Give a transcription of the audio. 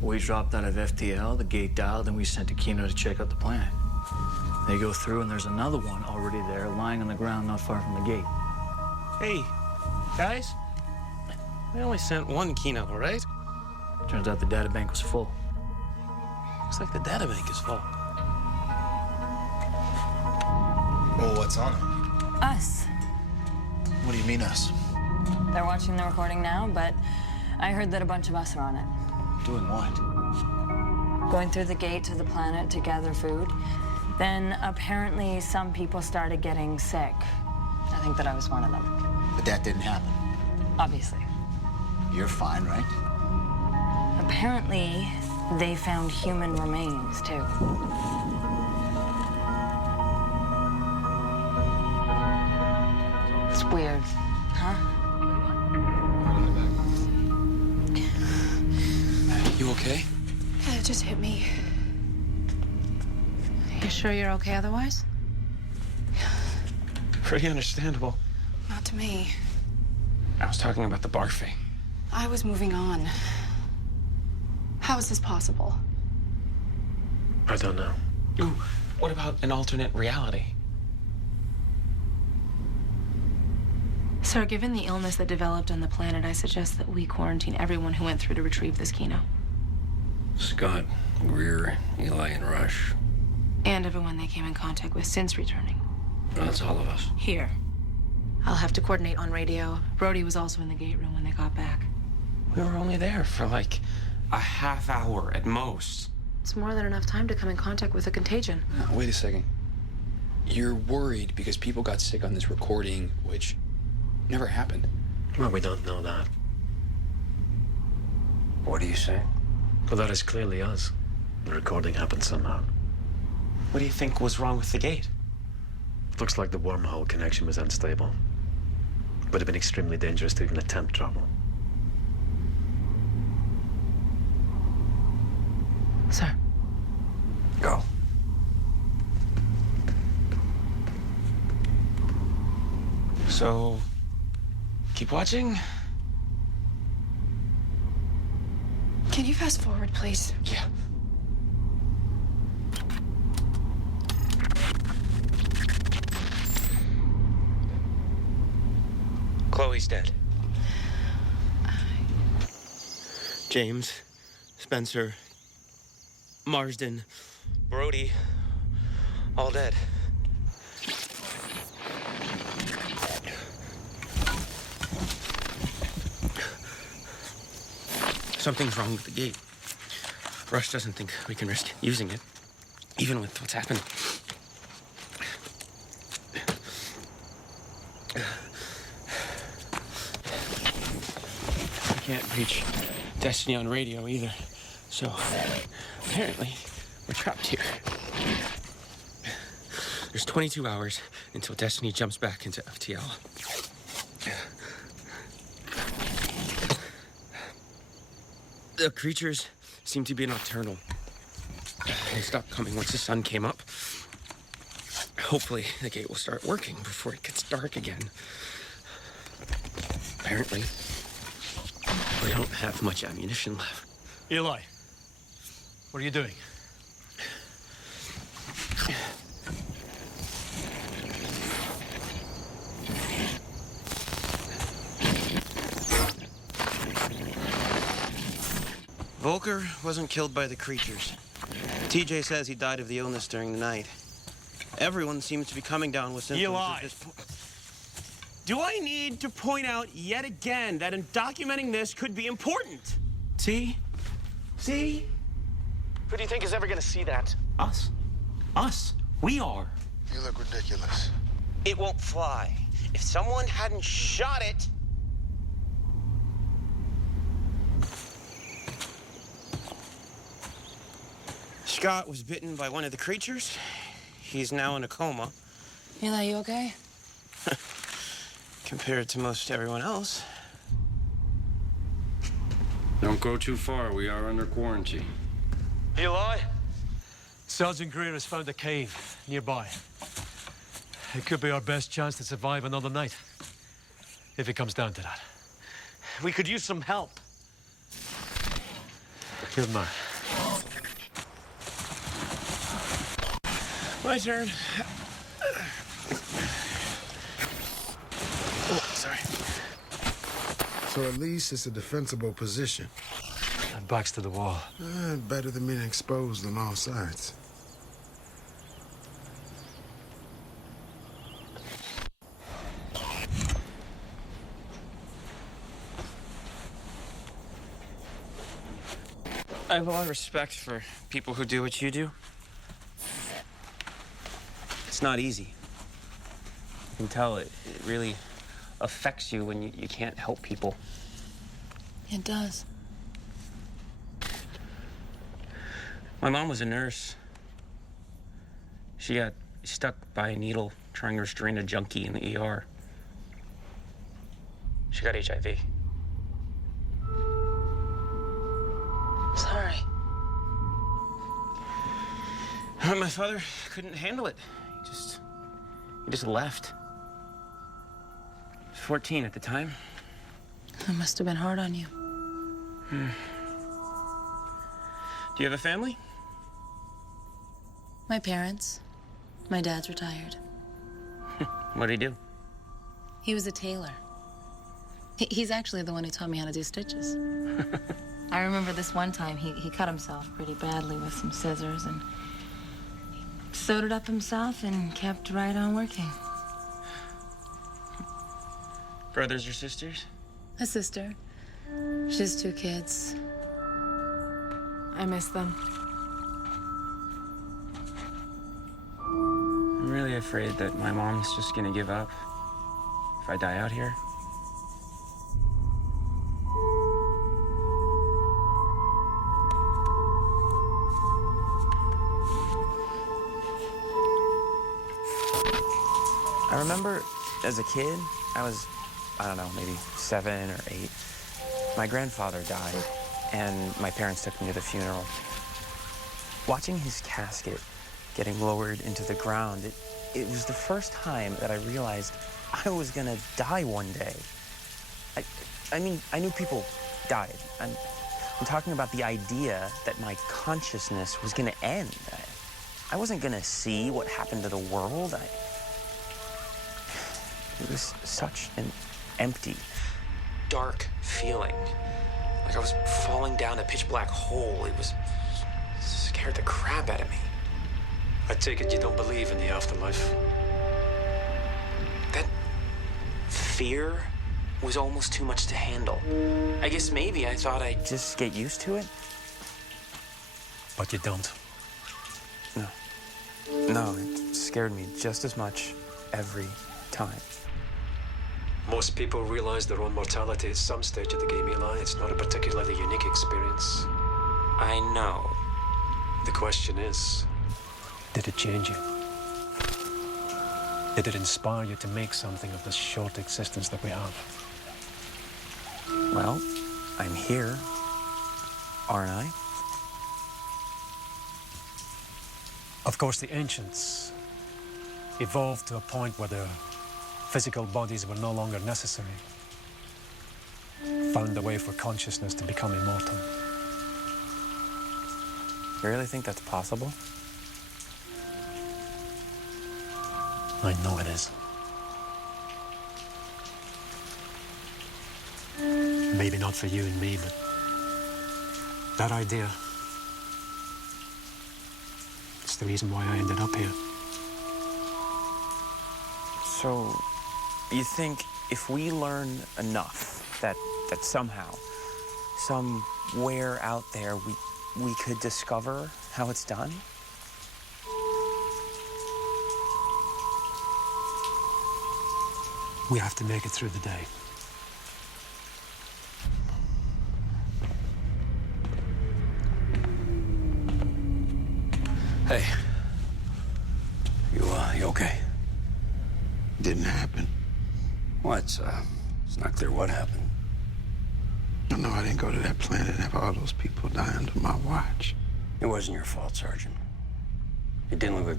We dropped out of FTL, the gate dialed, and we sent a Kino to check out the planet. They go through, and there's another one already there, lying on the ground not far from the gate. Hey, guys. We only sent one Kino, right? Turns out the databank was full. Looks like the databank is full. Well, what's on it? Us. What do you mean, us? They're watching the recording now, but I heard that a bunch of us are on it. Doing what? Going through the gate to the planet to gather food. Then apparently some people started getting sick. I think that I was one of them. But that didn't happen. Obviously. You're fine, right? Apparently, they found human remains, too. It's weird, huh? You okay? Yeah, it just hit me. You sure you're okay otherwise? Pretty understandable. Not to me. I was talking about the barfing. I was moving on. How is this possible? I don't know. Ooh, what about an alternate reality? Sir, given the illness that developed on the planet, I suggest that we quarantine everyone who went through to retrieve this Kino. Scott, Greer, Eli, and Rush. And everyone they came in contact with since returning. That's all of us. Here. I'll have to coordinate on radio. Brody was also in the gate room when they got back. We were only there for like a half hour at most. It's more than enough time to come in contact with a contagion. No, wait a second. You're worried because people got sick on this recording, which never happened. Well, we don't know that. What are you saying? Well, that is clearly us. The recording happened somehow. What do you think was wrong with the gate? Looks like the wormhole connection was unstable. Would have been extremely dangerous to even attempt travel. Sir. Go. So, keep watching? Can you fast forward, please? Yeah. Chloe's dead. James, Spencer, Marsden, Brody, all dead. Something's wrong with the gate. Rush doesn't think we can risk using it, even with what's happened. We can't reach Destiny on radio either, so apparently we're trapped here. There's 22 hours until Destiny jumps back into FTL. The creatures seem to be nocturnal. They stopped coming once the sun came up. Hopefully, the gate will start working before it gets dark again. Apparently, we don't have much ammunition left. Eli, what are you doing? Volker wasn't killed by the creatures. TJ says he died of the illness during the night. Everyone seems to be coming down with symptoms at this point. Do I need to point out yet again that in documenting this could be important? See? See? Who do you think is ever gonna see that? Us. Us. We are. You look ridiculous. It won't fly. If someone hadn't shot it... Scott was bitten by one of the creatures. He's now in a coma. Eli, you okay? Compared to most everyone else. Don't go too far. We are under quarantine. Eli? Sergeant Greer has found a cave nearby. It could be our best chance to survive another night. If it comes down to that. We could use some help. Good man. My turn. Oh, sorry. So at least it's a defensible position. And backs to the wall. Better than being exposed on all sides. I have a lot of respect for people who do what you do. It's not easy. You can tell it really affects you when you can't help people. It does. My mom was a nurse. She got stuck by a needle trying to restrain a junkie in the ER. She got HIV. Sorry. My father couldn't handle it. He just left. I was 14 at the time. It must have been hard on you. Do you have a family? My parents. My dad's retired. What did he do? He was a tailor. He's actually the one who taught me how to do stitches. I remember this one time he cut himself pretty badly with some scissors and he sewed it up himself and kept right on working. Brothers or sisters? A sister. She has 2 kids. I miss them. I'm really afraid that my mom's just gonna give up if I die out here. I remember as a kid, I was, I don't know, maybe 7 or 8. My grandfather died, and my parents took me to the funeral. Watching his casket getting lowered into the ground, it was the first time that I realized I was gonna die one day. I mean, I knew people died. I'm talking about the idea that my consciousness was gonna end. I wasn't gonna see what happened to the world. It was such an empty, dark feeling. Like I was falling down a pitch black hole. It scared the crap out of me. I take it you don't believe in the afterlife. That fear was almost too much to handle. I guess maybe I thought I'd just get used to it. But you don't. No, it scared me just as much every time. Most people realize their own mortality at some stage of the game, Eli. It's not a particularly unique experience. I know. The question is, did it change you? Did it inspire you to make something of this short existence that we have? Well, I'm here, aren't I? Of course, the ancients evolved to a point where their physical bodies were no longer necessary. Found a way for consciousness to become immortal. You really think that's possible? I know it is. Maybe not for you and me, but that idea, it's the reason why I ended up here. So, you think if we learn enough that somehow, somewhere out there, we could discover how it's done? We have to make it through the day. Hey. You okay? Didn't happen. What? It's not clear what happened. No, I didn't go to that planet and have all those people die under my watch. It wasn't your fault, Sergeant. It didn't look like there